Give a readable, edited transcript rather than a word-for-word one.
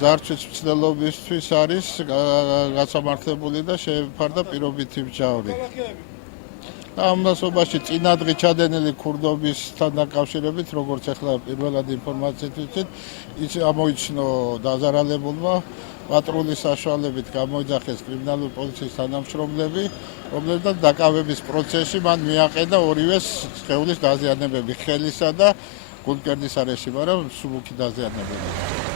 Ძარცვის მცდელობისთვის არის გასამართლებული და შეეფარდა პირობითი მსჯავრი. ამასობაში წინადღი ჩადენილი ქურდობისთან დაკავშირებით, როგორც ახლა პირველად ინფორმაციით ვიცით, ის ამოიჩნო დაზარალებულმა პატრულის საშუალებით გამოიძახეს კრიმინალური პოლიციის თანამშრომლები, რომლებსაც დაკავების პროცესში მან მიაყენა ორივეს სხეულის დაზიანებები, ხელისა და გულმკერდის არეში, მაგრამ მსუბუქი დაზიანებები.